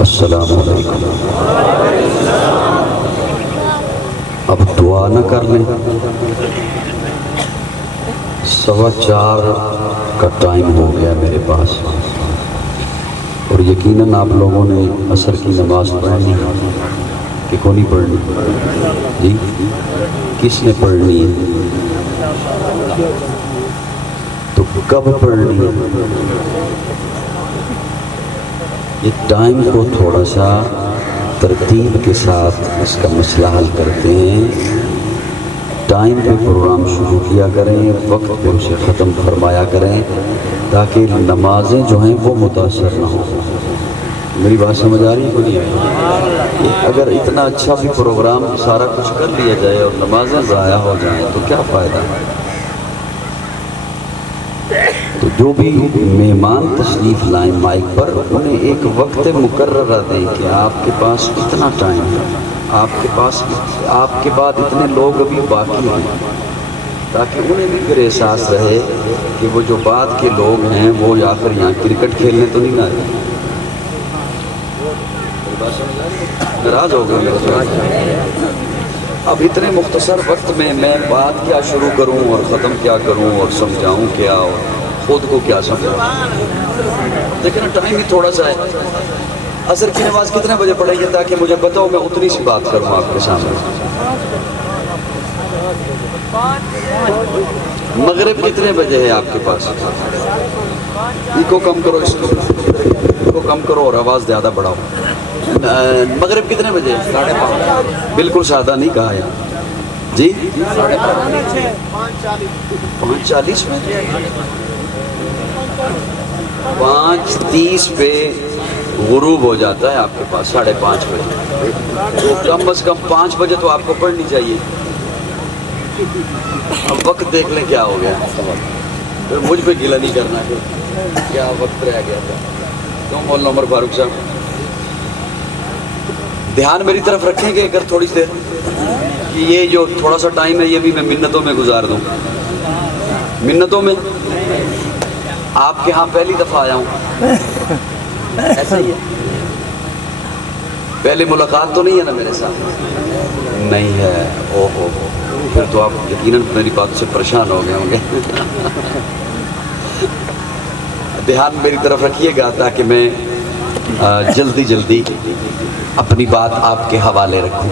السلام علیکم۔ اب دعا نہ کر لیں، 4:15 کا ٹائم ہو گیا میرے پاس، اور یقیناً آپ لوگوں نے عصر کی نماز پڑھنی کہ کون نہیں پڑھنی؟ جی کس نے پڑھنی ہے؟ تو کب پڑھنی ہے؟ یہ ٹائم کو تھوڑا سا ترتیب کے ساتھ اس کا مسئلہ حل کرتے ہیں۔ ٹائم پہ پروگرام شروع کیا کریں، وقت پہ اسے ختم فرمایا کریں، تاکہ نمازیں جو ہیں وہ متاثر نہ ہوں۔ میری بات سمجھ آ رہی ہے کوئی نہیں؟ اگر اتنا اچھا بھی پروگرام سارا کچھ کر لیا جائے اور نمازیں ضائع ہو جائیں تو کیا فائدہ؟ تو جو بھی مہمان تشریف لائیں مائک پر، انہیں ایک وقت مقررہ دیں کہ آپ کے پاس اتنا ٹائم ہے، آپ کے پاس آپ کے بعد اتنے لوگ ابھی باقی ہیں، تاکہ انہیں بھی پھر احساس رہے کہ وہ جو بعد کے لوگ ہیں وہ آخر یہاں کرکٹ کھیلنے تو نہیں آئے۔ ناراض ہو گئے میرے ساتھ؟ اب اتنے مختصر وقت میں بات کیا شروع کروں اور ختم کیا کروں اور سمجھاؤں کیا اور خود کو کیا سمجھاؤں؟ دیکھیں نا، ٹائم ہی تھوڑا سا ہے۔ عصر کی نماز کتنے بجے پڑھیں گے تاکہ مجھے پتہ ہو میں اتنی سی بات کروں آپ کے سامنے؟ مغرب کتنے بجے ہے آپ کے پاس؟ کو کم کرو، اس کو کم کرو اور آواز زیادہ بڑھاؤ۔ مغرب کتنے بجے؟ 5:30۔ بالکل سادہ نہیں کہا یار جی، 5:40 میں 5:30 پہ غروب ہو جاتا ہے آپ کے پاس 5:30 بجے، تو کم از کم 5 بجے تو آپ کو پڑھنی چاہیے۔ اب وقت دیکھ لیں کیا ہو گیا، پھر مجھ پہ گلہ نہیں کرنا کہ کیا وقت رہ گیا تھا۔ تو مولانا عمر فاروق صاحب دھیان میری طرف رکھیں گے اگر تھوڑی دیر، کہ یہ جو تھوڑا سا ٹائم ہے یہ بھی میں منتوں میں گزار دوں۔ منتوں میں آپ کے ہاں پہلی دفعہ آیا ہوں، ایسا ہی ہے؟ پہلی ملاقات تو نہیں ہے نا میرے ساتھ؟ نہیں ہے؟ او ہو، پھر تو آپ یقیناً میری بات سے پریشان ہو گئے ہوں گے۔ دھیان میری طرف رکھیے گا تاکہ میں جلدی جلدی اپنی بات آپ کے حوالے رکھوں۔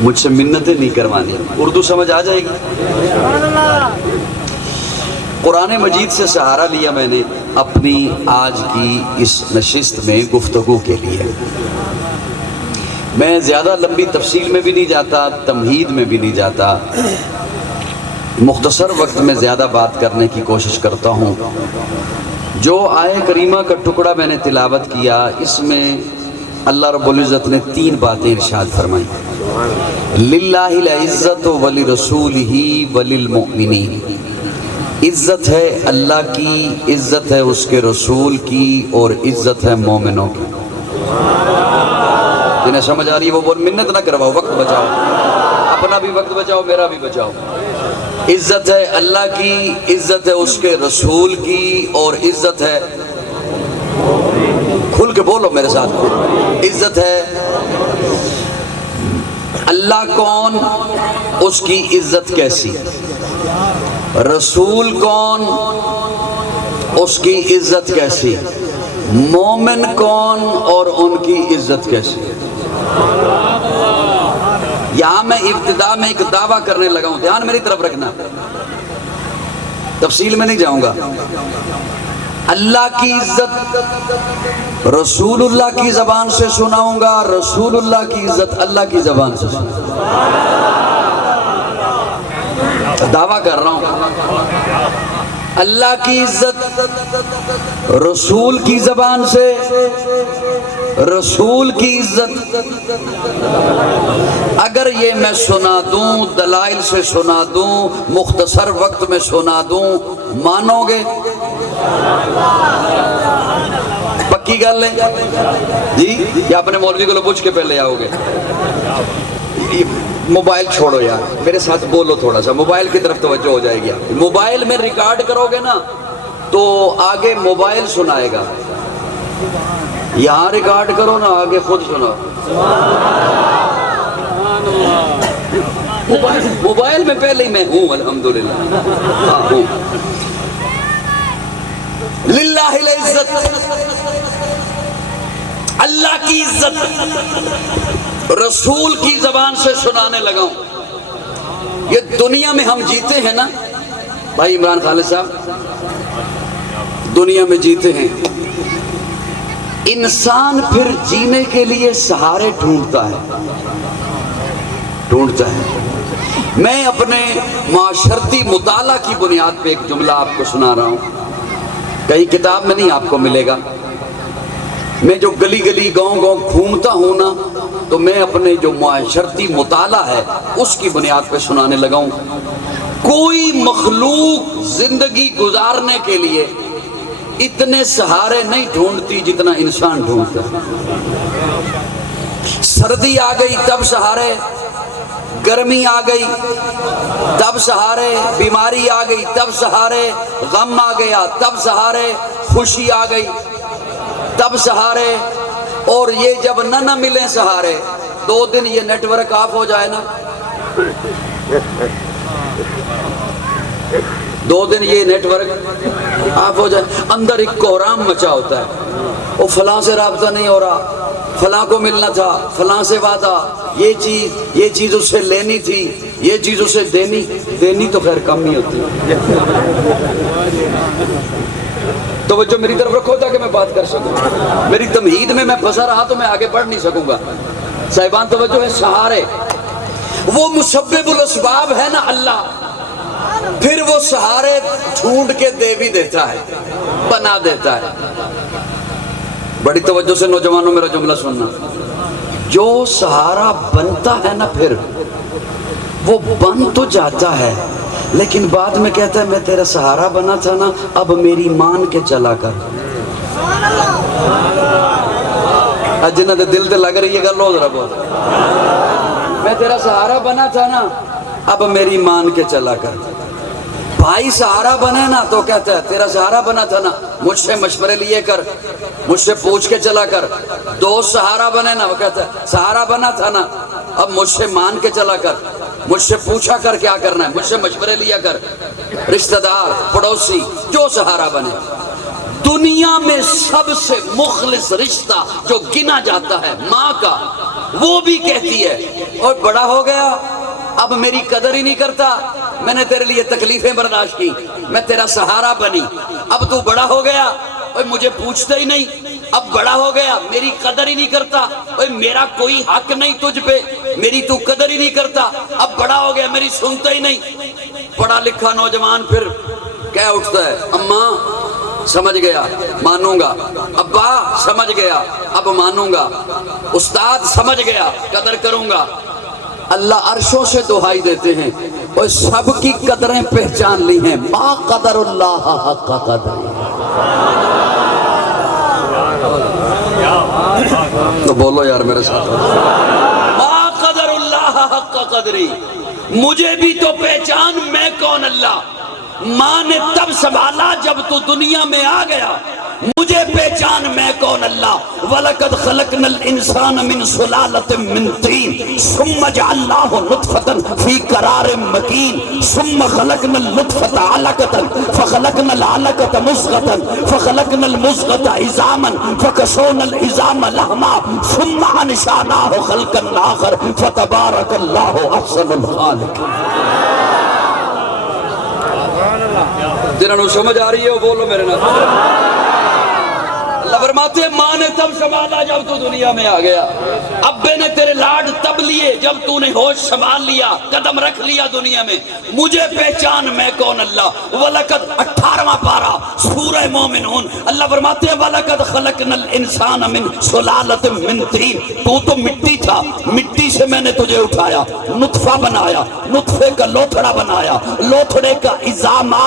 مجھ سے منتیں نہیں کروانی، اردو سمجھ آ جائے گی؟ قرآن مجید سے سہارا لیا میں نے اپنی آج کی اس نشست میں گفتگو کے لیے۔ میں زیادہ لمبی تفصیل میں بھی نہیں جاتا، تمہید میں بھی نہیں جاتا، مختصر وقت میں زیادہ بات کرنے کی کوشش کرتا ہوں۔ جو آیہ کریمہ کا ٹکڑا میں نے تلاوت کیا، اس میں اللہ رب العزت نے 3 باتیں ارشاد فرمائی۔ للہ العزت ولرسولہ وللمؤمنین، عزت ہے اللہ کی، عزت ہے اس کے رسول کی، اور عزت ہے مومنوں کی۔ جنہیں سمجھ آ رہی ہے وہ بول، منت نہ کرواؤ، وقت بچاؤ، اپنا بھی وقت بچاؤ، میرا بھی بچاؤ۔ عزت ہے اللہ کی، عزت ہے اس کے رسول کی، اور عزت ہے، کھل کے بولو میرے ساتھ، عزت ہے اللہ کون، اس کی عزت کیسی، رسول کون، اس کی عزت کیسی، مومن کون اور ان کی عزت کیسی۔ یہاں میں ابتدا میں ایک دعویٰ کرنے لگا ہوں، دھیان میری طرف رکھنا، تفصیل میں نہیں جاؤں گا۔ اللہ کی عزت رسول اللہ کی زبان سے سناؤں گا، رسول اللہ کی عزت اللہ کی زبان سے سناؤں گا۔ دعویٰ کر رہا ہوں، اللہ کی عزت رسول کی زبان سے، رسول کی عزت اگر یہ میں سنا دوں، دلائل سے سنا دوں، مختصر وقت میں سنا دوں، مانو گے؟ پکی گل ہے جی؟ یا اپنے مولوی کو پوچھ کے پہلے آؤ گے؟ موبائل چھوڑو یار، میرے ساتھ بولو تھوڑا سا، موبائل کی طرف توجہ ہو جائے گی۔ موبائل میں ریکارڈ کرو گے نا تو آگے موبائل سنائے گا، یہاں ریکارڈ کرو نا، آگے خود سنو۔ موبائل میں پہلے ہی میں ہوں، الحمدللہ ہاں ہوں۔ للہ العزت، اللہ کی عزت رسول کی زبان سے سنانے لگا ہوں۔ یہ دنیا میں ہم جیتے ہیں نا بھائی عمران خالد صاحب، دنیا میں جیتے ہیں، انسان پھر جینے کے لیے سہارے ڈھونڈتا ہے۔ میں اپنے معاشرتی مطالعہ کی بنیاد پہ ایک جملہ آپ کو سنا رہا ہوں، کہیں کتاب میں نہیں آپ کو ملے گا۔ میں جو گلی گلی گاؤں گاؤں گھومتا ہوں نا، تو میں اپنے جو معاشرتی مطالعہ ہے اس کی بنیاد پہ سنانے لگا ہوں۔ کوئی مخلوق زندگی گزارنے کے لیے اتنے سہارے نہیں ڈھونڈتی جتنا انسان ڈھونڈتا ہے۔ سردی آ گئی تب سہارے، گرمی آ گئی تب سہارے، بیماری آ گئی تب سہارے، غم آ گیا تب سہارے، خوشی آ گئی تب سہارے۔ اور یہ جب نہ ملیں سہارے، 2 دن یہ نیٹ ورک آف ہو جائے نا، 2 دن یہ نیٹ ورک آف ہو جائے، اندر ایک کوہرام مچا ہوتا ہے، وہ فلاں سے رابطہ نہیں ہو رہا، فلاں کو ملنا تھا، فلاں سے وعدہ، یہ چیز اس سے لینی تھی، یہ چیز اسے دینی تو خیر کم نہیں ہوتی۔ توجہ میری طرف رکھو تاکہ میں بات کر سکوں، میری تمہید میں پھنسا رہا تو میں آگے بڑھ نہیں سکوں گا۔ صاحبان توجہ ہے، سہارے وہ مسبب الاسباب ہے نا اللہ، پھر وہ سہارے ڈھونڈ کے دے بھی دیتا ہے، بنا دیتا ہے۔ بڑی توجہ سے نوجوانوں میرا جملہ سننا، جو سہارا بنتا ہے نا پھر وہ بن تو جاتا ہے، لیکن بعد میں کہتا ہے میں تیرا سہارا بنا تھا نا، اب میری مان کے چلا کر۔ جنہ دے دل تے لگ رہی ہے گل ہو ذرا بہت، میں تیرا سہارا بنا تھا نا، اب میری مان کے چلا کر۔ بھائی سہارا بنے نا تو کہتا ہے تیرا سہارا بنا تھا نا، مجھ سے مشورے لیے کر، مجھ سے پوچھ کے چلا کر۔ دوست سہارا بنے نا، وہ کہتا ہے سہارا بنا تھا نا، اب مجھ سے مان کے چلا کر، مجھ سے پوچھا کر کیا کرنا ہے، مجھ سے مشورے لیا کر۔ رشتہ دار، پڑوسی، جو سہارا بنے۔ دنیا میں سب سے مخلص رشتہ جو گنا جاتا ہے ماں کا، وہ بھی کہتی ہے اور بڑا ہو گیا اب میری قدر ہی نہیں کرتا، میں نے تیرے لیے تکلیفیں برداشت کی، میں تیرا سہارا بنی، اب تو بڑا ہو گیا اور مجھے پوچھتا ہی نہیں، اب بڑا ہو گیا میری قدر ہی نہیں کرتا، میرا کوئی حق نہیں تجھ پہ، میری تو قدر ہی نہیں کرتا، اب بڑا ہو گیا میری سنتا ہی نہیں۔ پڑھا لکھا نوجوان پھر کہہ اٹھتا ہے اماں سمجھ گیا مانوں گا، ابا سمجھ گیا اب مانوں گا، استاد سمجھ گیا قدر کروں گا۔ اللہ عرشوں سے دہائی دیتے ہیں اور سب کی قدریں پہچان لی ہیں، ما قدر اللہ حق قدر۔ تو بولو یار میرے ساتھ، ما قدر اللہ حق قدری، مجھے بھی تو پہچان میں کون اللہ۔ ماں نے تب سنبھالا جب تو دنیا میں آ گیا، مجھے پہچان میں کون اللہ۔ وَلَقَدْ خَلَقْنَا الْإِنسَانَ مِنْ سُلَالَةٍ مِّن طِينٍ ثُمَّ جَعَلْنَاهُ نُطْفَةً فِي قَرَارٍ مَّكِينٍ ثُمَّ خَلَقْنَا النُّطْفَةَ عَلَقَةً فَخَلَقْنَا الْعَلَقَةَ مُضْغَةً فَخَلَقْنَا الْمُضْغَةَ عِظَامًا فَكَسَوْنَا الْعِظَامَ لَحْمًا ثُمَّ أَنشَأْنَاهُ خَلْقًا آخَرَ فَتَبَارَكَ اللَّهُ أَحْسَنُ الْخَالِقِينَ۔ جنہوں سمجھ آ رہی ہے وہ بولو میرے نام۔ اللہ فرماتے ہیں ماں نے تب سنبھالا جب تو دنیا میں آ گیا، ابے نے تیرے لاڈ تب لیے جب تو نے ہوش سنبھال لیا، قدم رکھ لیا دنیا میں، مجھے پہچان میں کون اللہ۔ وَلَقَدْ 18واں پارہ سورہ مومنون، اللہ فرماتے ہیں وَلَقَدْ خَلَقْنَا الْإِنسَانَ مِنْ سُلَالَةٍ مِّن طِينٍ، تو مٹی تھا، مٹی سے میں نے تجھے اٹھایا، نطفہ بنایا، نطفے کا لوتھڑا بنایا، لوتھڑے کا عظامہ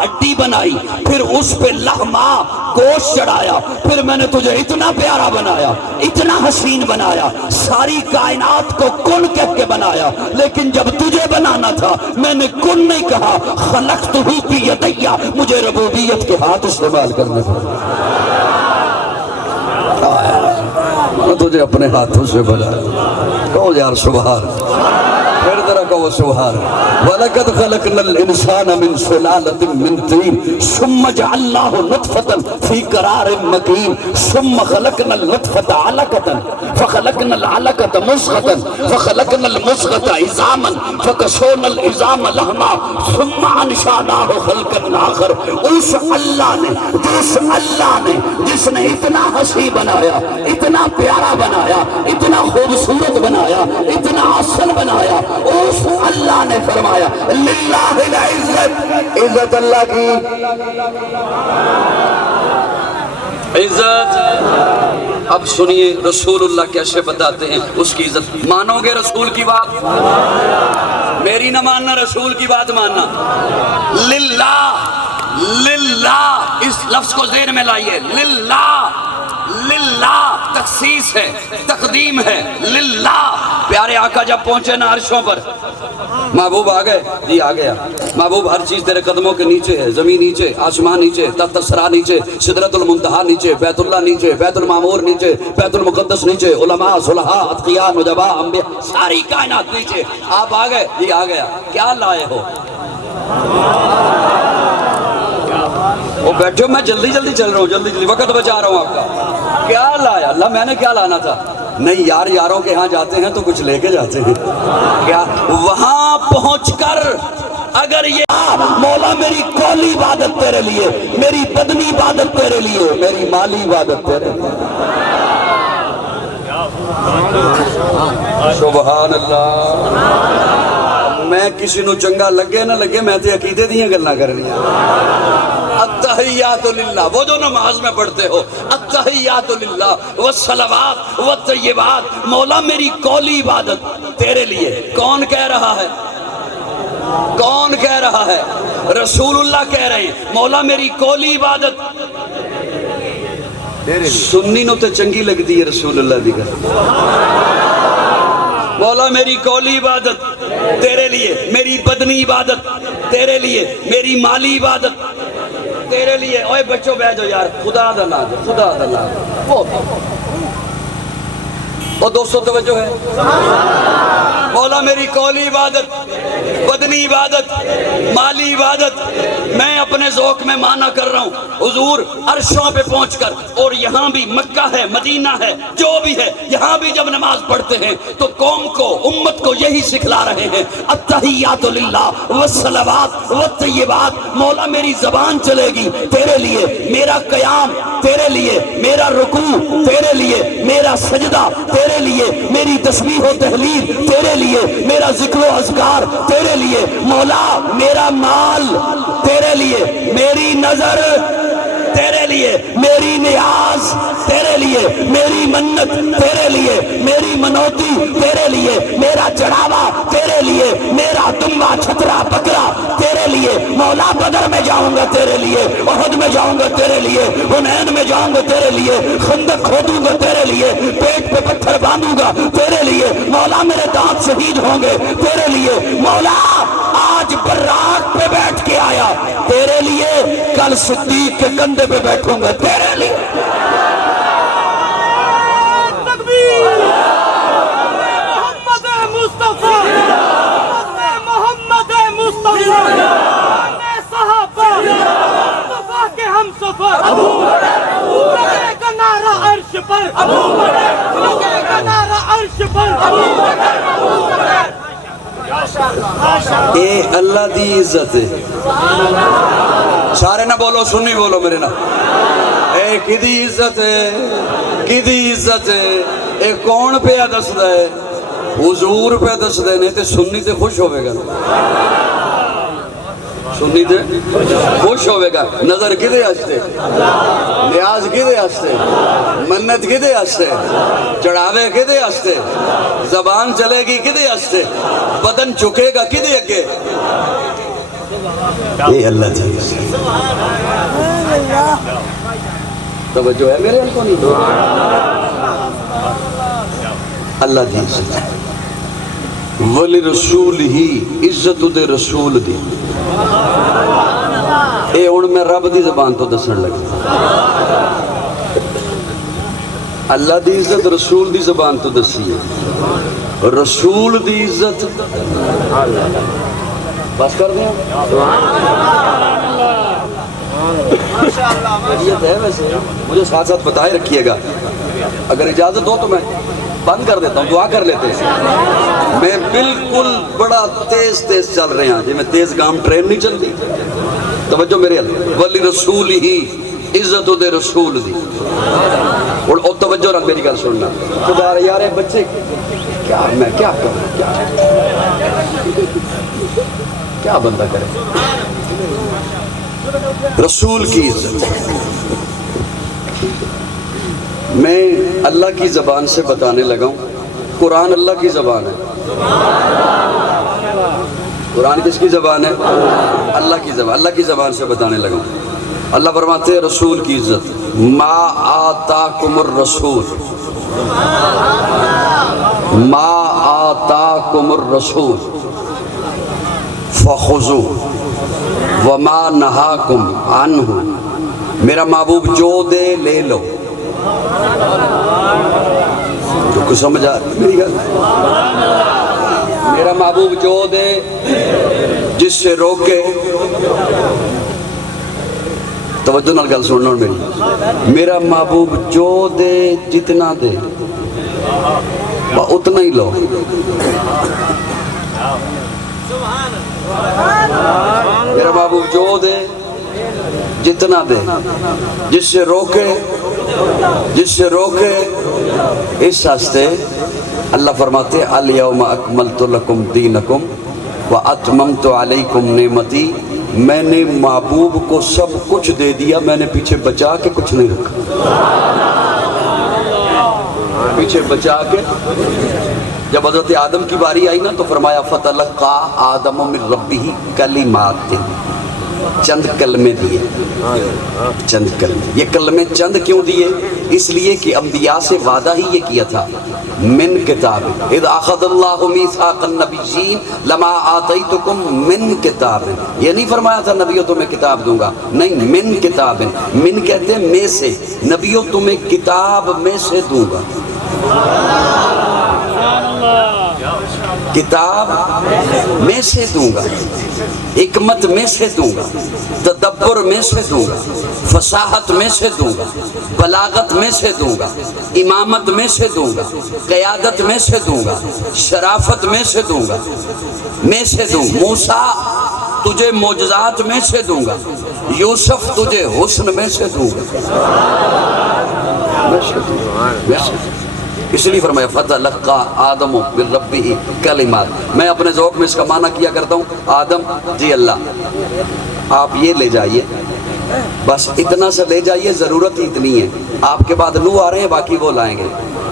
ہڈی بنائی، پھر اس پہ لحمہ گوشت چڑھایا، پھر میں نے تجھے اتنا پیارا بنایا، اتنا حسین بنایا، ساری کائنات کو کن کہہ کے بنایا، لیکن جب تجھے بنانا تھا میں نے کن نہیں کہا، خلقتہ بیدیا، مجھے ربوبیت کے ہاتھ استعمال کرنے پڑے۔ مجھے اپنے ہاتھوں سے بنا. کہو یار سبحان. پھر ذرا کہو سبحان. وَلَقَدْ خَلَقْنَا الْإِنسَانَ مِنْ سُلَالَةٍ مِنْ طِينٍ ثُمَّ جَعَلْنَاهُ نُطْفَةً فِي قَرَارٍ مَكِينٍ ثُمَّ خَلَقْنَا النُّطْفَةَ عَلَقَةً فَخَلَقْنَا الْعَلَقَةَ مُضْغَةً فَخَلَقْنَا الْمُضْغَةَ عِظَامًا فَكَسَوْنَا الْعِظَامَ لَحْمًا ثُمَّ أَنشَأْنَاهُ خَلْقًا آخَرَ. اس اللہ نے جس نے اتنا حسین بنایا, اتنا پیارا بنایا, اتنا خوبصورت بنایا, اتنا اصل بنایا, اس اللہ نے فرمایا للہ العزت, عزت اللہ کی, عزت. اب سنیے رسول اللہ کیسے بتاتے ہیں اس کی عزت. مانو گے رسول کی بات؟ میری نہ ماننا, رسول کی بات ماننا. للہ, للہ اس لفظ کو ذہن میں لائیے. للہ, للہ تخصیص ہے, تقدیم ہے. للہ پیارے آقا جب پہنچے نا عرشوں پر, محبوب آ گئے, جی آ گیا محبوب. ہر چیز تیرے قدموں کے نیچے ہے, زمین نیچے, آسمان نیچے, تحت الثری نیچے, سدرۃ المنتہا نیچے, بیت اللہ نیچے, بیت المعمور نیچے, بیت المقدس نیچے, علماء, صلحاء, اتقیاء, نجباء, انبیاء, ساری کائنات نیچے. آپ آ گئے, جی آ گیا. کیا لائے ہو؟ وہ بیٹھو, میں جلدی جلدی چل رہا ہوں, جلدی جلدی وقت بچا رہا ہوں آپ کا. کیا لایا؟ اللہ میں نے کیا لانا تھا؟ نہیں یار, یاروں کے ہاں جاتے ہیں تو کچھ لے کے جاتے ہیں. کیا وہاں پہنچ کر اگر یہ مولا میری قولی عبادت تیرے لیے, میری بدنی عبادت تیرے لیے, میری مالی عبادت تیرے لیے. سبحان اللہ. میں کسی نو چنگا لگے نہ لگے, میں تے عقیدے دیاں گلاں کرنی. التحیات للہ, وہ جو نماز میں پڑھتے ہو, التحیات للہ والصلوات والطیبات, مولا میری قولی عبادت تیرے لیے. کون کہہ رہا ہے؟ کون کہہ رہا ہے؟ رسول اللہ کہہ رہے ہیں مولا میری قولی عبادت. سنی نو تے چنگی لگتی ہے رسول اللہ دی گل. مولا میری قولی عبادت تیرے لیے, میری بدنی عبادت تیرے لیے, میری مالی عبادت تیرے لیے. اوے بچوں بیٹھ جاؤ یار, خدا دا نام, خدا دا نام. وہ دوستو توجہ ہے. مولا میری قولی عبادت, بدنی عبادت, مالی عبادت, میں اپنے ذوق میں مانا کر رہا ہوں. حضور عرشوں پہ پہنچ کر, اور یہاں بھی مکہ ہے, مدینہ ہے, جو بھی ہے, یہاں بھی جب نماز پڑھتے ہیں تو قوم کو, امت کو یہی سکھلا رہے ہیں التحیات للہ والصلوات والطیبات. مولا میری زبان چلے گی تیرے لیے, میرا قیام تیرے لیے, میرا رکوع تیرے لیے, میرا سجدہ تیرے لیے, میری تسبیح و تحلیل تیرے لیے, میرا ذکر و اذکار تیرے لیے. مولا میرا مال تیرے لیے, میری نظر تیرے لیے, میری نیاز تیرے لیے, میری منت تیرے لیے, میری منوتی تیرے لیے, میرا چڑھاوا تیرے لیے, میرا دمبا چھترا بکرا تیرے لیے. مولا بدر میں جاؤں گا تیرے لیے, احد میں جاؤں گا تیرے لیے, حنین میں جاؤں گا تیرے لیے, خندق کھودوں گا تیرے لیے, پیٹ پہ پتھر باندھوں گا تیرے لیے. مولا میرے دانت شہید ہوں گے تیرے لیے. مولا آج براق پہ بیٹھ کے آیا تیرے لیے, کل صدیق کے کندھے پہ بیٹھوں گا تیرے لیے. تکبیر محمد مصطفیٰ, محمد مصطفیٰ, صحابہ مصطفیٰ کے ہم سفر, لگے گا نعرہ عرش پر, لگے گا نعرہ عرش پر. اے اللہ دی عزت ہے. سارے نہ بولو, سنی بولو میرے نا. اے کدی عزت ہے, کدی عزت ہے. اے کون پہ دسدا ہے؟ حضور پہ دسدے نے. تے سنی تے خوش ہوئے گا, سنی تے خوش ہوئے گا. نظر کدے آستے, نیاز کدے آستے, منت کدے آستے, چڑھاوے کدے آستے, زبان چلے گی کدے آستے, بدن چکے گا کدے اگے. یہ اللہ جی توجہ ہے میرے کو نہیں. اللہ دی عزت ولی رسول ہی, عزت دے رسول دی. اے ہن میں رب دی زبان تو دسن لگا. اللہ دی عزت رسول دی زبان تو دسی ہے، رسول دی عزت بس کر دیں ہے ویسے مجھے ساتھ ساتھ بتائے رکھیے گا، اگر اجازت ہو تو میں بند کر دیتا ہوں، دعا کر لیتے ہیں۔ میں بالکل بڑا تیز چل رہے ہیں جی، میں تیز گام ٹرین نہیں چلتی، توجہ میرے اللہ، ولی رسول ہی عزت دے رسول دی، اور توجہ رکھ میری گل سننا، خدا یار بچے کیا میں کیا کروں، کیا بندہ کرے، رسول کی عزت۔ میں اللہ کی زبان سے بتانے لگا ہوں، قرآن اللہ کی زبان ہے، قرآن کس کی زبان ہے؟ اللہ کی زبان، اللہ کی زبان سے بتانے لگا ہوں۔ اللہ فرماتے ہیں رسول کی عزت، ما آتاکم الرسول، ما آتاکم الرسول فخذوہ وما نہاکم عنہ، میرا محبوب جو دے لے لو، تو کچھ سمجھا میری گل، میرا محبوب جو دے، جس سے روکے، توجہ نال گل سننا میری، میرا محبوب جو دے جتنا دے اتنا ہی لو، میرا محبوب جو دے جتنا دے، جس سے روکے، جس سے روکے، اس واسطے اللہ فرماتے الیوم اکملت لکم دینکم واتممت علیکم نعمتی، میں نے محبوب کو سب کچھ دے دیا، میں نے پیچھے بچا کے کچھ نہیں رکھا، پیچھے بچا کے۔ جب حضرت آدم کی باری آئی نا تو فرمایا فتلقا آدم من ربہ کلمات، چند کلمے دیے، چند کلمے، یہ کلمے چند کیوں دیے؟ اس لیے کہ انبیاء سے وعدہ ہی یہ کیا تھا، من کتاب اذ اخذ اللہ میثاق النبیین لما آتیتکم من کتاب، یہ نہیں فرمایا تھا نبیوں تمہیں کتاب دوں گا، نہیں، من کتاب، من کہتے ہیں میں سے، نبیوں تمہیں کتاب میں سے دوں گا، کتاب میں سے دوں گا، حکمت میں سے دوں گا، تدبر میں سے دوں گا، فصاحت میں سے دوں گا، بلاغت میں سے دوں گا، امامت میں سے دوں گا، قیادت میں سے دوں گا، شرافت میں سے دوں گا، میں سے دوں گا، موسیٰ تجھے معجزات میں سے دوں گا، یوسف تجھے حسن میں سے دوں گا، اس لیے فرمایا فتلقا آدم من ربہ کلمات۔ میں اپنے ذوق میں اس کا معنی کیا کرتا ہوں، آدم جی اللہ آپ یہ لے جائیے، بس اتنا سا لے جائیے، ضرورت ہی اتنی ہے، آپ کے بعد نوح آ رہے ہیں باقی وہ لائیں گے،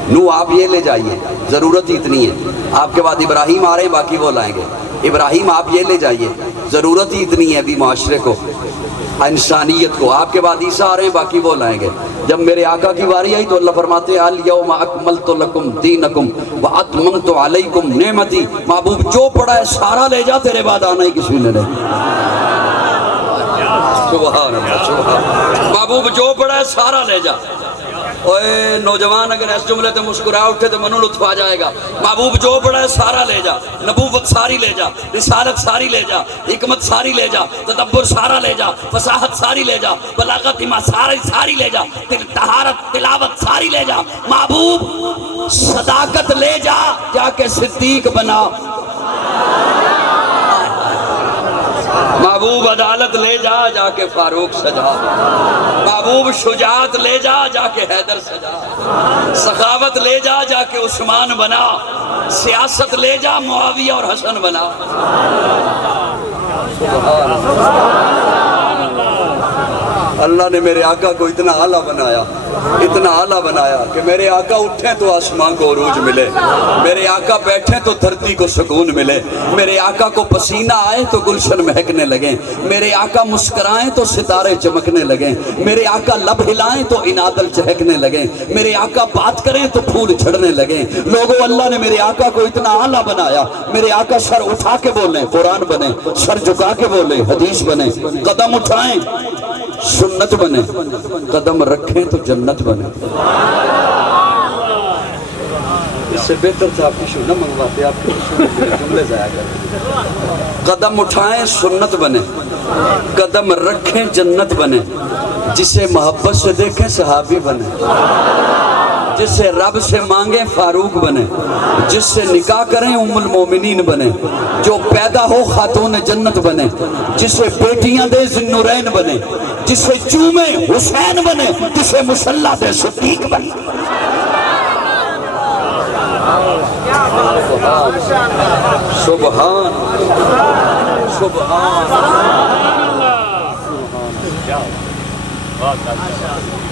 نوح آپ یہ لے جائیے، ضرورت ہی اتنی ہے، آپ کے بعد ابراہیم آ رہے ہیں باقی وہ لائیں گے، ابراہیم آپ یہ لے جائیے، ضرورت ہی اتنی ہے ابھی معاشرے کو، انسانیت کو، آپ کے بعد عیسیٰ آ رہے ہیں باقی وہ لائیں گے۔ جب میرے آقا کی باری آئی تو اللہ فرماتے ہیں الیوم اکملت لکم دینکم واتممت علیکم نعمتی، محبوب جو پڑا ہے سارا لے جا، تیرے بعد آنا ہی کسی نے نہیں، سبحان اللہ، سبحان، محبوب جو پڑا ہے سارا لے جا۔ اوے نوجوان اگر اس جملے تے مسکرا اٹھے تو منو لطف آ جائے گا، محبوب جو پڑا ہے سارا لے جا، نبوت ساری لے جا، رسالت ساری لے جا، حکمت ساری لے جا، تدبر سارا لے جا، فصاحت ساری لے جا، بلاغت ساری لے جا، طہارت تلاوت ساری لے جا، محبوب صداقت لے جا، جا کے صدیق بنا، محبوب عدالت لے جا، جا کے فاروق سجا، محبوب شجاعت لے جا، جا کے حیدر سجا، سخاوت لے جا، جا کے عثمان بنا، سیاست لے جا، معاویہ اور حسن بنا۔ اللہ نے میرے آقا کو اتنا اعلیٰ بنایا، اتنا اعلیٰ بنایا کہ میرے آقا اٹھیں تو آسمان کو عروج ملے، میرے آقا بیٹھیں تو دھرتی کو سکون ملے، میرے آقا کو پسینہ آئے تو گلشن مہکنے لگیں، میرے آقا مسکرائیں تو ستارے چمکنے لگیں، میرے آقا لب ہلائیں تو انادل چہکنے لگیں، میرے آقا بات کریں تو پھول جھڑنے لگیں۔ لوگوں اللہ نے میرے آقا کو اتنا اعلیٰ بنایا، میرے آقا سر اٹھا کے بولیں قرآن بنے، سر جھکا کے بولیں حدیث بنے، قدم اٹھائیں سنت بنے، قدم رکھیں تو جنت بنے۔ اس سے بہتر تھا آپ کی شو نہ منگواتے، آپ کی شو میں جملے ضائع کرتے۔ قدم اٹھائیں سنت بنے، قدم رکھیں جنت بنے، جسے محبت سے دیکھیں صحابی بنے، جس سے رب سے مانگیں فاروق بنے، جس سے نکاح کریں ام المومنین بنے، جو پیدا ہو خاتون جنت بنے، جس سے بیٹیاں دے ذوالنورین بنے، جس سے چومے حسین بنے، جس سے مسلح دے صدیق بنے۔ سبحان سبحان۔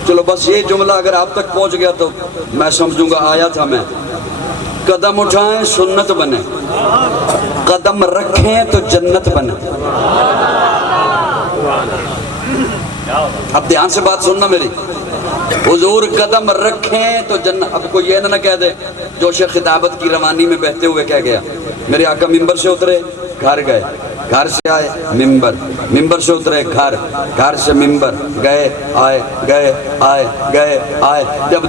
چلو بس یہ جملہ اگر آپ تک پہنچ گیا تو میں سمجھوں گا آیا تھا میں۔ قدم اٹھائیں سنت بنے، قدم رکھیں تو جنت بنے۔ اب دھیان سے بات سننا میری، حضور قدم رکھیں تو جنت۔ اب کوئی یہ نہ کہہ دے جوش خطابت کی روانی میں بہتے ہوئے کہہ گیا، میرے آقا ممبر سے اترے گھر گئے، گھر سے آئے ممبر، ممبر سے اترے گھر، گھر سے ممبر، گئے آئے گئے آئے گئے آئے۔ جب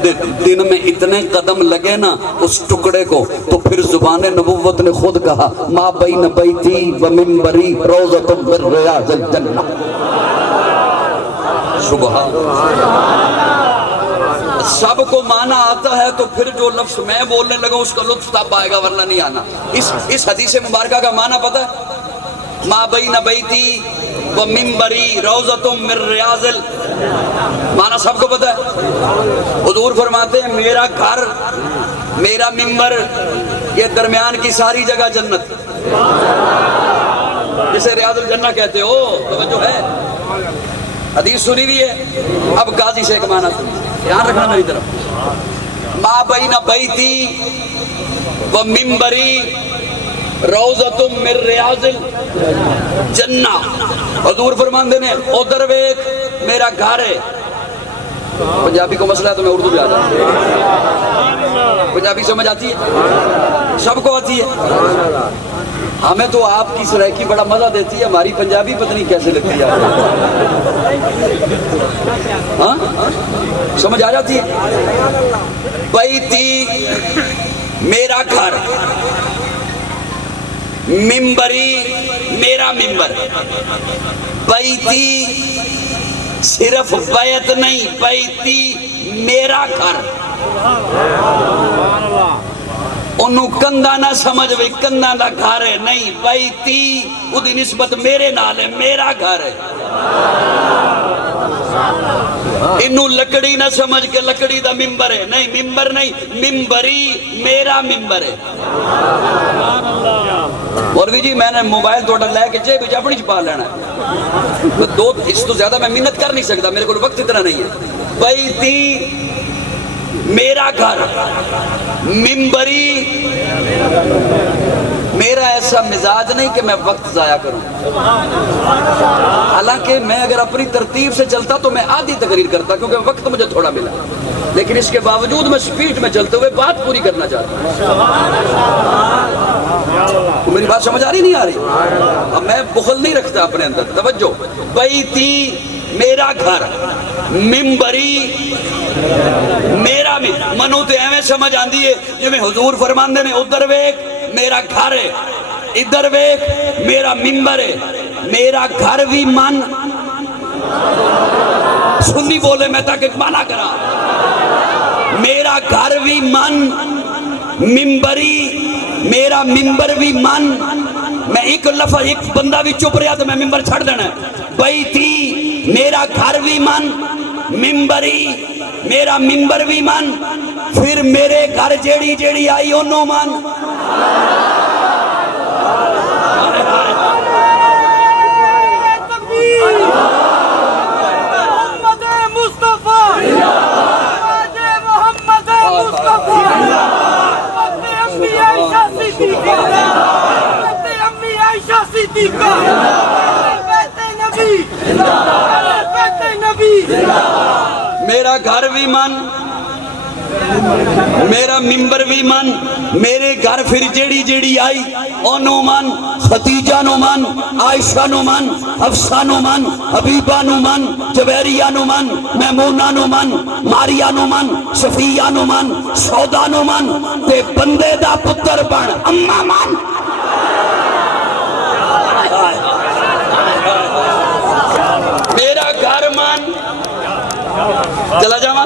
دن میں اتنے قدم لگے نا اس ٹکڑے کو، تو پھر زبان نبوت نے خود کہا ما بین بیتی و ممبری روضۃ من ریاض الجنہ۔ سبحان۔ سب کو مانا آتا ہے تو پھر جو لفظ میں بولنے لگا اس کا لطف تب آئے گا، ورنہ نہیں آنا۔ اس حدیث مبارکہ کا معنی پتہ ہے؟ ما بین بیتی و ممبری روضۃ من ریاض معنی سب کو پتہ ہے؟ حضور فرماتے ہیں میرا گھر میرا ممبر یہ درمیان کی ساری جگہ جنت، جسے ریاض الجنہ کہتے ہو۔ توجہ ہے، حدیث سنی بھی ہے۔ اب قاضی سے ایک معنی سنی، دھیان رکھنا میری طرف۔ ما بین بیتی و ممبری روضۃ من ریاض الجنہ۔ حضور فرماندے نے ادھر ویکھ میرا گھر ہے۔ پنجابی کو مسئلہ ہے تو میں اردو بھی آ جاتا، پنجابی سمجھ آتی ہے، سب کو آتی ہے۔ ہمیں تو آپ کی سرائکی بڑا مزہ دیتی ہے، ہماری پنجابی پتہ نہیں کیسے لگتی ہے۔ ہاں سمجھ آ جاتی ہے؟ بیتی میرا گھر، ممبری میرا ممبر۔ بیتی صرف بیت نہیں، بیتی میرا گھر۔ انہوں کندہ نہ سمجھ بھی کندہ دا گھر ہے، نہیں، بیتی ادھی نسبت میرے نال ہے، میرا گھر ہے۔ انہوں لکڑی نہ سمجھ کے لکڑی دا ممبر ہے، نہیں، ممبر نہیں، ممبری میرا ممبر ہے۔ مولوی جی میں نے موبائل توڑا لے کے جے بھی اپنی چھپا لینا ہے، دو اس تو زیادہ میں محنت کر نہیں سکتا، میرے کو وقت اتنا نہیں ہے۔ بیتی میرا گھر، ممبری میرا ایسا مزاج نہیں کہ میں وقت ضائع کروں، حالانکہ میں اگر اپنی ترتیب سے چلتا تو میں آدھی تقریر کرتا کیونکہ وقت مجھے تھوڑا ملا، لیکن اس کے باوجود میں سپیڈ میں چلتے ہوئے بات پوری کرنا چاہتا ہوں۔ میری بات سمجھ آ رہی نہیں آ رہی؟ اب میں بخل نہیں رکھتا اپنے اندر۔ توجہ، بیتی میرا گھر، ممبری میرا منو تے ایویں سمجھ آندی ہے جو میں حضور فرماندے نے ادھر ویکھ میرا گھر ہے، ادھر ویکھ میرا ممبر ہے۔ میرا گھر بھی من سنی بولے میں تاکہ مانا کرا، میرا گھر بھی من، ممبری میرا ممبر بھی من۔ میں ایک لفظ ایک بندہ بھی چپ رہا تو میں ممبر چھڑ دینا ہے۔ بیتی میرا گھر بھی من، ممبری میرا ممبر بھی من، پھر میرے گھر جیڑی جیڑی آئی انہوں من۔ محمد مصطفیٰ، محمد مصطفیٰ، امی عائشہ صدیقہ، امی عائشہ صدیقہ، بیت نبی، بیت نبی۔ میرا گھر بھی من، میرا ممبر بھی من میرے گھر پھر جیڑی جیڑی آئی اونو من خدیجہ نو من عائشہ نو من حفصہ نو من حبیبہ نو من جویریہ نو من میمونہ نو من ماریہ نو من صفیہ نو من سودا نو من تے بندے دا پتر بن اما من میرا گھر من چلا جاواں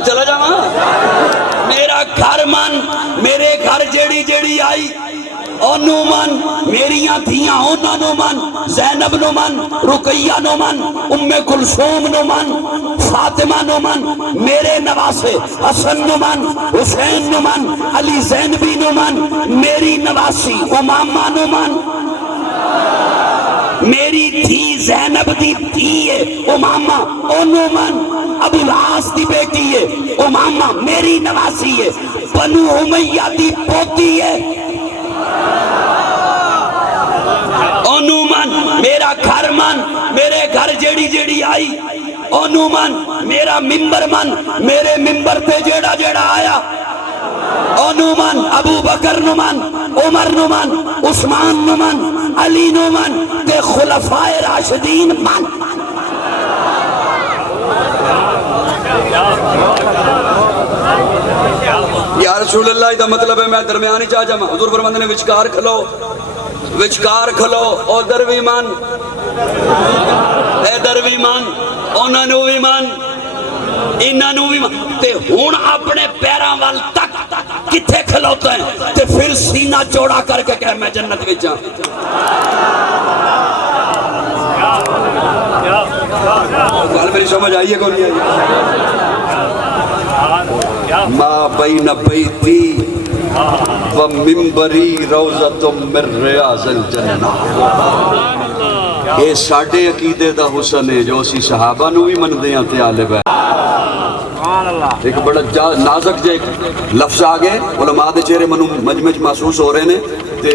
میرا گھر من میرے گھر جیڑی جیڑی آئی اونو من میریاں تھیاں اونا نو من زینب نو من رقیہ نو من ام کلثوم نو من فاطمہ نو من میرے نواسے حسن نو من حسین نو من علی زینبی نو من میری نواسی امامہ نو من میری تھی زینب دی تھی ہے امامہ اونو من ابو العاص دی بیٹی ہے امامہ میری نواسی ہے بنو امیہ دی پوتی ہے اونو من میرا گھر من میرے گھر جیڑی جیڑی آئی اونو من میرا ممبر من میرے ممبر پہ جیڑا جیڑا آیا اونو من ابو بکر نو من عمر نو من عثمان نو من علی نو من تے خلفائے راشدین من یا رسول اللہ دا مطلب ہے میں درمیانی چاہ جاما حضور فرماندے نے وچکار کھلو او دروی من اے دروی من اونا نو بھی من انہاں نو بھی من تے ہون اپنے پیراں وال تک کتھے کھلوتے ہیں تے پھر سینہ چوڑا کر کے کہ میں جنت وچ جاؤں گل میری سمجھ آئیے کو نہیں آئیے ما بین بیتی و ممبری روزت من ریاض الجنہ اے ساڑھے عقیدے دا حسن ہے جو اسی صحابہ نو بھی من دیاں تے آلے بے ایک بڑا نازک جے لفظ آگے علماء دے چہرے منو مجمج محسوس ہو رہے ہیں تے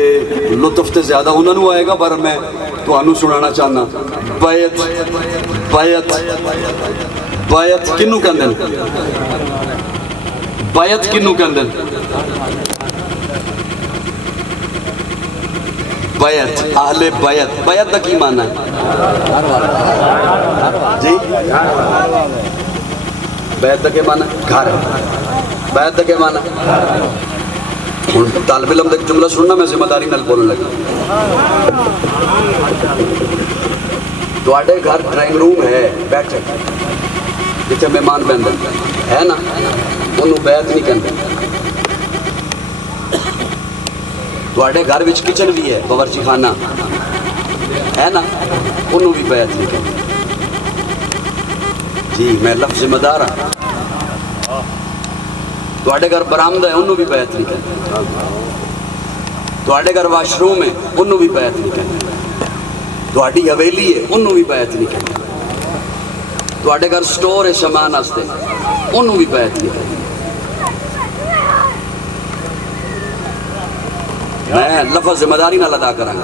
لطف تے زیادہ انہوں نے آئے گا پر میں تو انہوں سنانا چاہنا بیعت بیعت بیعت کنو کندن بیعت کنو کندن بیعت اہل بیعت بیعت دا کی معنی ہے جی بیعت دا کے معنی گھر بیعت دا کے معنی طالب علم دا جملہ سننا میں ذمہ داری نال بولنے لگا تو آڈے گھر ڈرائنگ روم ہے بیٹھے جتے مہمان بندن ہے نا انہوں بیعت نہیں کرنے تو آڈے گھر وچ کچن بھی ہے باورچی خانہ ہے نا انہوں بھی بیعت نہیں کرنے جی میں لفظ ذمہ دار ہوں تو آڈے گھر برآمدہ ہے انہوں بھی بیعت نہیں کرنے تو آڈے گھر واش روم ہے انہوں بھی بیعت نہیں کرنے تو آڈی حویلی ہے انہوں بھی بیعت نہیں کرنے تو آڈے گھر سٹور ہے سامان آستے انہوں بھی بیعت نہیں کرنے میں لفظ ذمہ داری نہ ادا کروں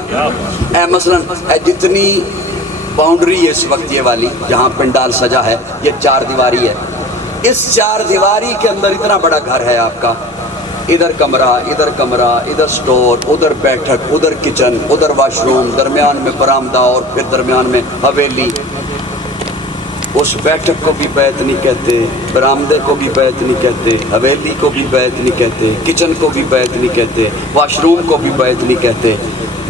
اے مثلا اے جتنی باؤنڈری ہے اس وقت یہ والی جہاں پنڈال سجا ہے یہ 4 دیواری ہے اس 4 دیواری کے اندر اتنا بڑا گھر ہے آپ کا ادھر کمرہ ادھر سٹور ادھر بیٹھک ادھر کچن ادھر واش روم درمیان میں برآمدہ اور پھر درمیان میں حویلی اس بیٹھک کو بھی بیعت نہیں کہتے برآمدے کو بھی بیعت نہیں کہتے حویلی کو بھی بیعت نہیں کہتے کچن کو بھی بیعت نہیں کہتے واش روم کو بھی بیعت نہیں کہتے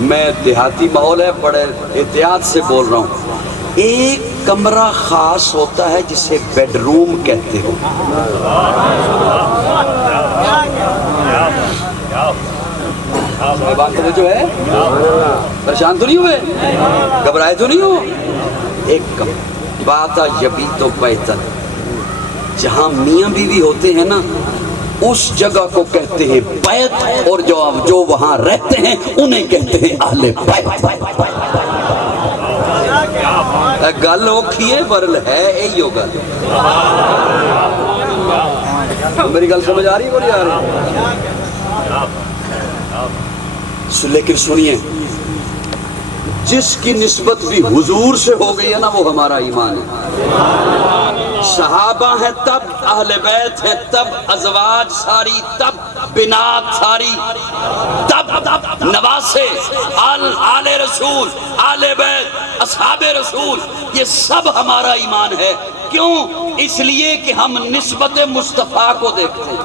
میں دیہاتی ماحول ہے بڑے احتیاط سے بول رہا ہوں ایک کمرہ خاص ہوتا ہے جسے بیڈ روم کہتے ہو بات تو جو ہے پریشان تو نہیں ہوئے گھبرائے تو نہیں ہو ایک کمرہ باتا یبی تو بیتن جہاں میاں بیوی ہوتے ہیں نا اس جگہ کو کہتے ہیں بیت اور جو وہاں رہتے ہیں انہیں کہتے ہیں اہل بیت گل اوکھی ہے برل ہے یہی ہوگا میری گل سمجھ آ رہی ہے بولی آ رہی لیکن سنیے جس کی نسبت بھی حضور سے ہو گئی ہے نا وہ ہمارا ایمان ہے صحابہ ہیں تب، اہل بیت ہیں تب، ازواج ساری تب، بنات ساری تب، نواسے، آل رسول، آل بیت، اصحاب رسول، یہ سب ہمارا ایمان ہے۔ کیوں؟ اس لیے کہ ہم نسبت مصطفیٰ کو دیکھتے ہیں۔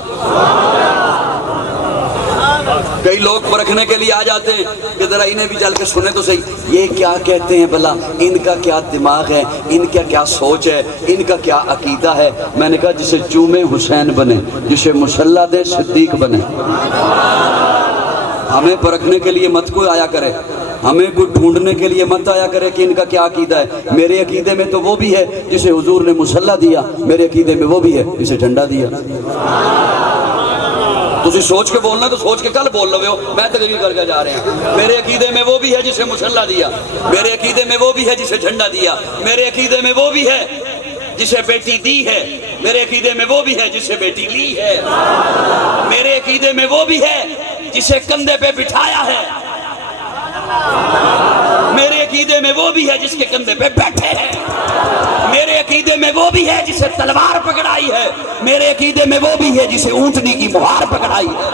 کئی لوگ پرکھنے کے لیے آ جاتے ہیں کہ ذرا انہیں بھی چل کے سنیں تو صحیح، یہ کیا کہتے ہیں بھلا، ان کا کیا دماغ ہے، ان کا کیا سوچ ہے، ان کا کیا عقیدہ ہے۔ میں نے کہا جسے چومے حسین بنے، جسے مسلح دے صدیق بنے۔ ہمیں پرکھنے کے لیے مت کوئی آیا کرے، ہمیں کوئی ڈھونڈنے کے لیے مت آیا کرے کہ ان کا کیا عقیدہ ہے۔ میرے عقیدے میں تو وہ بھی ہے جسے حضور نے مسلح دیا، میرے عقیدے میں وہ بھی ہے جسے جھنڈا دیا۔ تسی سوچ کے بولنا تو سوچ کے کل بول لو ہو، میں تقریر کر کے جا رہے ہیں۔ میرے عقیدے میں وہ بھی ہے جسے مسلح دیا، میرے عقیدے میں وہ بھی ہے جسے جھنڈا دیا، میرے عقیدے میں وہ بھی ہے جسے بیٹی دی ہے، میرے عقیدے میں وہ بھی ہے جسے بیٹی لی ہے، میرے عقیدے میں وہ بھی ہے جسے کندھے پہ بٹھایا ہے، میرے عقیدے میں وہ بھی ہے جس کے کندھے پہ بیٹھے ہیں، میرے عقیدے میں وہ بھی ہے جسے تلوار پکڑائی ہے، میرے عقیدے میں وہ بھی ہے جسے اونٹنی کی مہار پکڑائی ہے،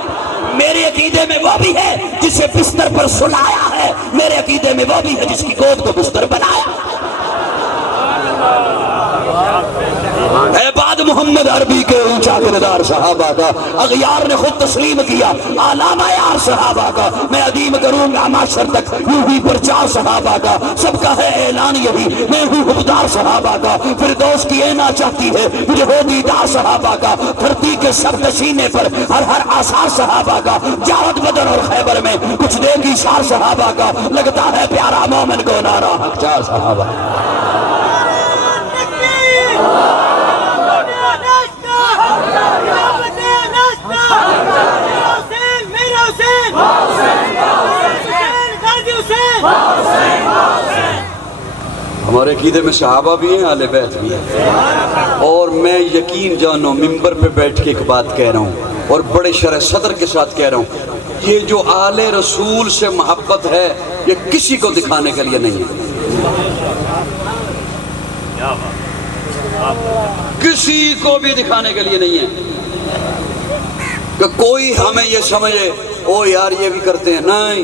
میرے عقیدے میں وہ بھی ہے جسے بستر پر سلایا ہے، میرے عقیدے میں وہ بھی ہے جس کی گود کو بستر بنایا۔ اے بعد محمد عربی کے اونچا کردار صحابہ کا، اغیار نے خود تسلیم کیا، علامہ یار صحابہ کا، میں عدیم کروں گا معاشر تک یوں ہی پرچار صحابہ کا، سب کا ہے اعلان یہی میں ہوں حبدار صحابہ کا، فردوس کی اینا چاہتی ہے مجھے ہو دیدار صحابہ کا، دھرتی کے سب سینے پر ہر آثار صحابہ کا، جاوت بدر اور خیبر میں کچھ دے گی شار صحابہ کا، لگتا ہے پیارا مومن کو نعرہ حق چار صحابہ۔ ہمارے عقیدے میں صحابہ بھی ہیں، اہل بیت بھی ہیں، اور میں یقین جانو ممبر پہ بیٹھ کے ایک بات کہہ رہا ہوں اور بڑے شرح صدر کے ساتھ کہہ رہا ہوں، یہ جو آل رسول سے محبت ہے یہ کسی کو دکھانے کے لیے نہیں ہے، کسی کو بھی دکھانے کے لیے نہیں ہے کہ کوئی ہمیں یہ سمجھے او یار یہ بھی کرتے ہیں، نہیں،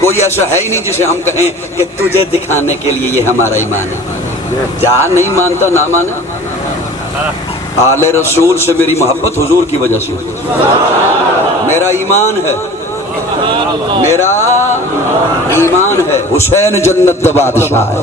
کوئی ایسا ہے ہی نہیں جسے ہم کہیں کہ تجھے دکھانے کے لیے یہ ہمارا ایمان ہے۔ جہاں نہیں مانتا نہ مانے۔ آل رسول سے میری محبت حضور کی وجہ سے، میرا ایمان ہے، میرا ایمان ہے۔ حسین جنت دا بادشاہ ہے،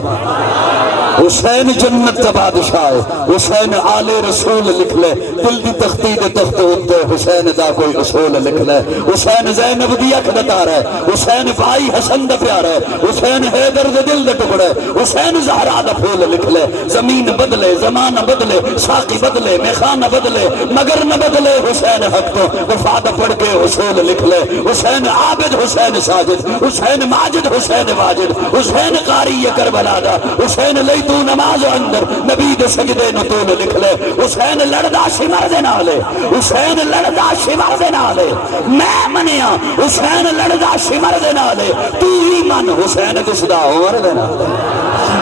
حسین جنت دا بادشاہ ہے، حسین آل رسول لکھ لے، دل دی تختی دے تخت ہوتے حسین دا کوئی اصول لکھ لے، حسین زینب دی اکھ دا تار ہے، حسین بھائی حسن دا پیار ہے، حسین حیدر دے دل دے ٹکڑے، حسین زہرا دا پھول لکھ لے، زمین بدلے زمانہ بدلے ساقی بدلے میخانہ بدلے مگر نہ بدلے حسین حق تو وفا دا پڑھ کے اصول لکھ لے، حسین عابد حسین ساجد، حسین ماجد حسین واجد، حسین قاری کربلا دا، حسین لئی تو نماز اندر نبی دے سجدے نتول لکھ لے، حسین لڑدا شمر دے نالے، حسین لڑدا شمر دے نالے، میں منیا حسین لڑدا شمر دے نالے، تو ہی من حسین دسدا عمر دے نالے،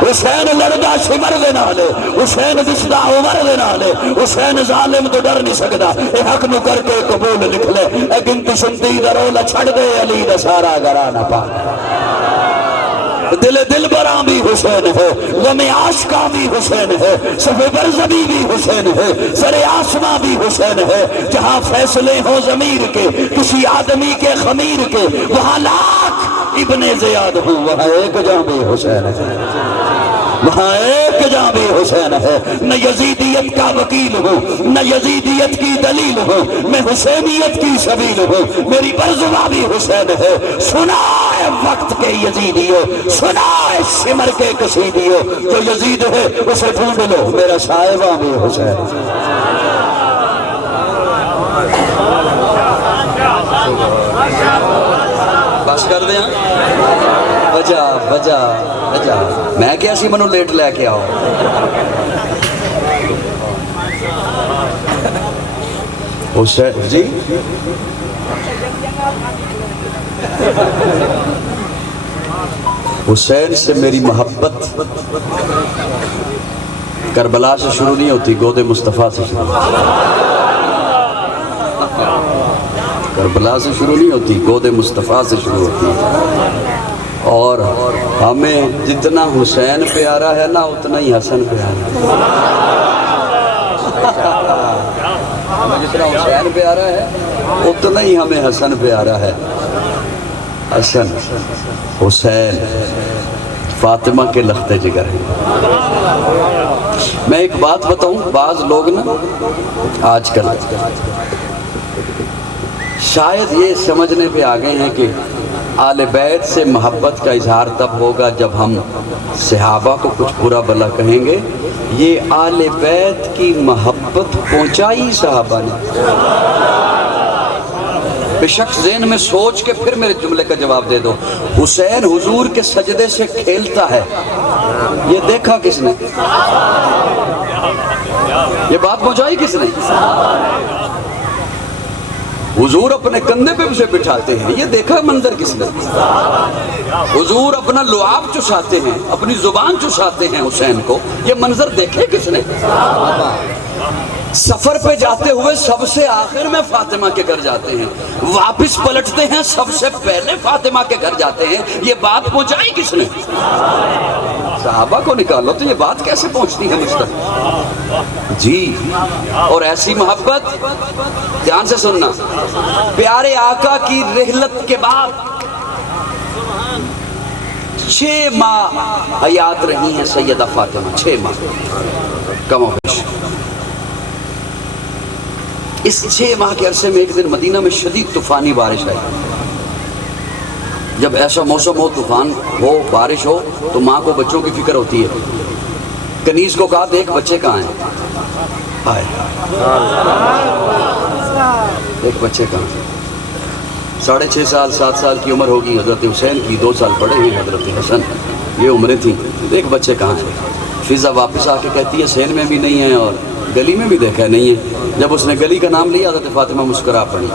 حسین لڑدا شمر دے نالے، حسین دسدا عمر دے نالے، حسین ظالم تو ڈر نہیں سکدا، اے حق نو کر کے قبول لکھ لے، اے گنتی سنتی دا رولا چھڑ دے علی دا سارا گھرانہ پاک۔ دل دل براں بھی حسین ہے، غم عاشقاں بھی حسین ہے، صف برزبی بھی حسین ہے، سر آسماں بھی حسین ہے، جہاں فیصلے ہوں ضمیر کے کسی آدمی کے خمیر کے، وہاں لاکھ ابن زیاد ہوں وہاں ایک جہاں بھی حسین ہے، وہاں ایک جہاں بھی حسین ہے۔ نہ یزیدیت کا وکیل ہوں نہ یزیدیت کی دلیل ہوں، میں حسینیت کی سبیل ہوں، میری برزبہ بھی حسین ہے۔ سنا ہے وقت کے یزیدیو، سنا ہے شمر کے قصیدیو، جو یزید ہے اسے ڈھونڈ لو میرا صاحبہ بھی حسین۔ بس کر دیں بجا بجا بجا، میں کیا سی منو لیٹ لے کے آؤ۔ حسین جی حسین سے میری محبت کربلا سے شروع نہیں ہوتی، گود مصطفیٰ سے شروع ہوتی۔ کربلا سے شروع نہیں ہوتی، گود مصطفیٰ سے شروع ہوتی ہے۔ اور ہمیں جتنا حسین پیارا ہے نا اتنا ہی حسن پیارا ہے۔ ہمیں جتنا حسین پیارا ہے اتنا ہی ہمیں حسن پیارا ہے۔ حسن، حسین، فاطمہ کے لخت جگر ہیں۔ میں ایک بات بتاؤں، بعض لوگ نا آج کل شاید یہ سمجھنے پہ آ گئے ہیں کہ آل بیت سے محبت کا اظہار تب ہوگا جب ہم صحابہ کو کچھ برا بلا کہیں گے۔ یہ آل بیت کی محبت پہنچائی صحابہ نے۔ بے شک ذہن میں سوچ کے پھر میرے جملے کا جواب دے دو۔ حسین حضور کے سجدے سے کھیلتا ہے، یہ دیکھا کس نے؟ یہ بات پہنچائی کس نے؟ حضور اپنے کندھے پہ اسے بٹھاتے ہیں، یہ دیکھا منظر کس نے؟ حضور اپنا لعاب چساتے ہیں، اپنی زبان چساتے ہیں حسین کو، یہ منظر دیکھے کس نے؟ سفر پہ جاتے ہوئے سب سے آخر میں فاطمہ کے گھر جاتے ہیں، واپس پلٹتے ہیں سب سے پہلے فاطمہ کے گھر جاتے ہیں، یہ بات پہنچائی کس نے؟ صحابہ کو نکالو تو یہ بات کیسے پہنچتی ہے مجھ تک؟ جی، اور ایسی محبت، دھیان سے سننا، پیارے آقا کی رحلت کے بعد 6 ماہ حیات رہی ہیں سیدہ فاطمہ، 6 ماہ کم و بیش۔ اس 6 ماہ کے عرصے میں ایک دن مدینہ میں شدید طوفانی بارش آئی۔ جب ایسا موسم ہو، طوفان ہو، بارش ہو تو ماں کو بچوں کی فکر ہوتی ہے۔ کنیز کو کہا دیکھ بچے کہاں ہیں؟ آئے دیکھ بچے کہاں ہیں؟ 6.5 سال 7 سال کی عمر ہوگی حضرت حسین کی، 2 سال پڑے ہیں حضرت حسن، یہ عمریں تھیں، دیکھ بچے کہاں ہیں؟ فضا واپس آ کے کہتی ہے سین میں بھی نہیں ہے اور گلی میں بھی دیکھا نہیں ہے۔ جب اس نے گلی کا نام لیا حضرت فاطمہ مسکرا پڑی،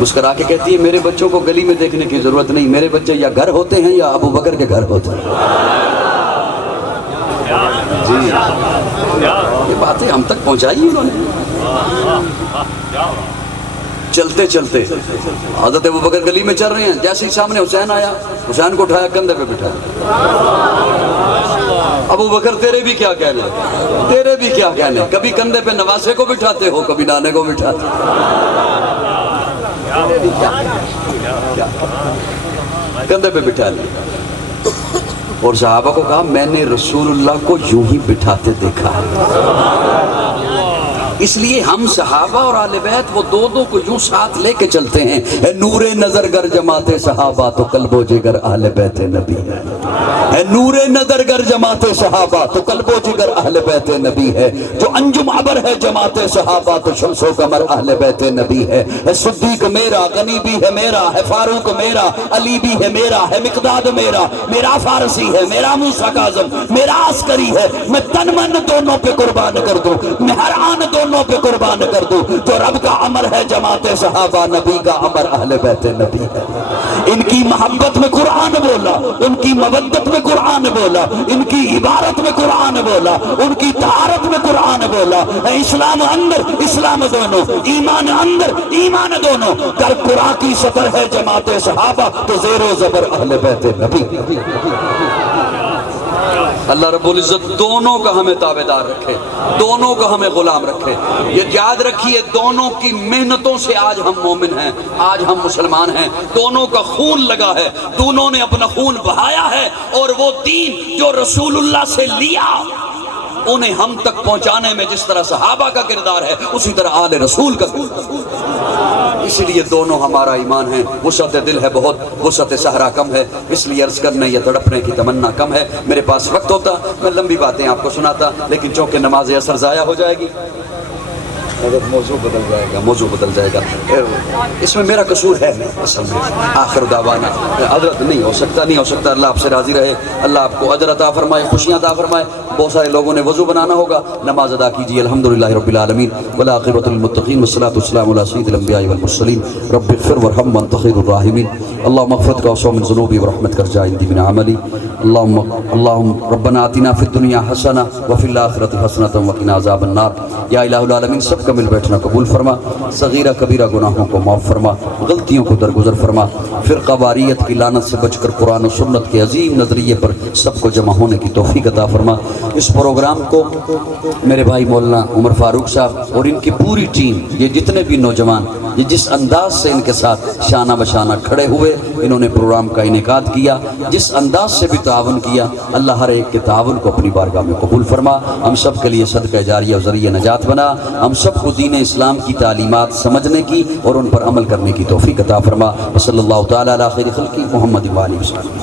مسکرا کے کہتی ہے میرے بچوں کو گلی میں دیکھنے کی ضرورت نہیں، میرے بچے یا گھر ہوتے ہیں یا ابو بکر کے گھر ہوتے ہیں۔ جی، یہ باتیں ہم تک پہنچائی انہوں نے۔ چلتے چلتے حضرت ابو بکر گلی میں چل رہے ہیں، جیسے ہی سامنے حسین آیا، حسین کو اٹھایا کندھے پہ بٹھایا۔ ابو بکر تیرے بھی کیا کہنے، تیرے بھی کیا کہنے، کبھی کندھے پہ نواسے کو بٹھاتے ہو، کبھی نانے کو بٹھاتے ہو، کندھے پہ بٹھا لیا۔ اور صحابہ کو کہا میں نے رسول اللہ کو یوں ہی بٹھاتے دیکھا ہے۔ اس لیے ہم صحابہ اور آل بیت وہ دو کو یوں ساتھ لے کے چلتے ہیں۔ اے نور نظر گر جماعت صحابہ تو قلب و جگر اہل بیت نبی ہے۔ اے نور نظر گر جماعت صحابہ تو قلب و جگر اہل بیت نبی ہے۔ جو انجم عبر ہے جماعت صحابہ تو شمس و قمر اہل بیت نبی ہے۔ اے صدیق میرا، غنی بھی ہے میرا، ہے فاروق میرا، علی بھی ہے میرا، ہے مقداد میرا، میرا فارسی ہے، میرا موسیٰ کاظم، میرا عسکری ہے، میں تن من دونوں پہ قربان کر دوں، میں ہر آن دونوں پہ قربان کر دوں۔ جو رب کا امر ہے جماعت صحابہ، نبی کا امر اہل بیت نبی ہے۔ ان کی محبت میں قرآن بولا، ان کی مودت میں قرآن بولا، ان کی عبارت میں قرآن بولا، ان کی طہارت میں قرآن بولا۔ اسلام اندر اسلام دونوں، ایمان اندر ایمان دونوں، کر قرآن کی سطر ہے جماعت صحابہ تو زیر و زبر اہل بیت نبی۔ اللہ رب العزت دونوں کا ہمیں تابعدار رکھے، دونوں کا ہمیں غلام رکھے۔ یہ یاد رکھیے دونوں کی محنتوں سے آج ہم مومن ہیں، آج ہم مسلمان ہیں، دونوں کا خون لگا ہے، دونوں نے اپنا خون بہایا ہے، اور وہ دین جو رسول اللہ سے لیا انہیں ہم تک پہنچانے میں جس طرح صحابہ کا کردار ہے اسی طرح آل رسول کا کردار۔ اس لیے دونوں ہمارا ایمان ہے۔ وسعت دل ہے بہت، وسعت صحرا کم ہے، اس لیے عرض کرنے یا تڑپنے کی تمنا کم ہے۔ میرے پاس وقت ہوتا میں لمبی باتیں آپ کو سناتا، لیکن چونکہ نماز عصر ضائع ہو جائے گی، موضوع بدل جائے گا، موضوع بدل جائے گا۔ اس میں میرا قصور ہے نہیں اصل میں۔ آخر دعوانا حضرت نہیں ہو سکتا، نہیں ہو سکتا۔ اللہ آپ سے راضی رہے، اللہ آپ کو اجر عطا فرمائے، خوشیاں عطا فرمائے۔ بہت سارے لوگوں نے وضو بنانا ہوگا، نماز ادا کیجیے۔ الحمدللہ رب العالمین والعاقبۃ للمتقین والصلاۃ والسلام علی سید الانبیاء والمرسلین رب اغفر وارحم وانت خیر الراحمین اللهم اغفر واسع من ذنوبی ورحمتک ارجع عندی من عملی اللهم ربنا آتنا فی الدنیا حسنہ وفی الآخرۃ حسنۃ وقنا عذاب النار۔ یا الہ العالمین سب کا مل بیٹھنا قبول فرما، صغیرہ کبیرہ گناہوں کو معاف فرما، غلطیوں کو درگزر فرما، فرقہ واریت کی لعنت سے بچ کر قرآن و سنت کے عظیم نظریے پر سب کو جمع ہونے کی توفیق عطا فرما۔ اس پروگرام کو میرے بھائی مولانا عمر فاروق صاحب اور ان کی پوری ٹیم، یہ جتنے بھی نوجوان، یہ جس انداز سے ان کے ساتھ شانہ بشانہ کھڑے ہوئے انہوں نے پروگرام کا انعقاد کیا، جس انداز سے بھی تعاون کیا، اللہ ہر ایک کے تعاون کو اپنی بارگاہ میں قبول فرما، ہم سب کے لیے صدقہ جاریہ اور ذریعہ نجات بنا، ہم سب کو دین اسلام کی تعلیمات سمجھنے کی اور ان پر عمل کرنے کی توفیق عطا فرما۔ صلی اللہ تعالیٰ علی خیر خلقی محمد و آلہ وسلم۔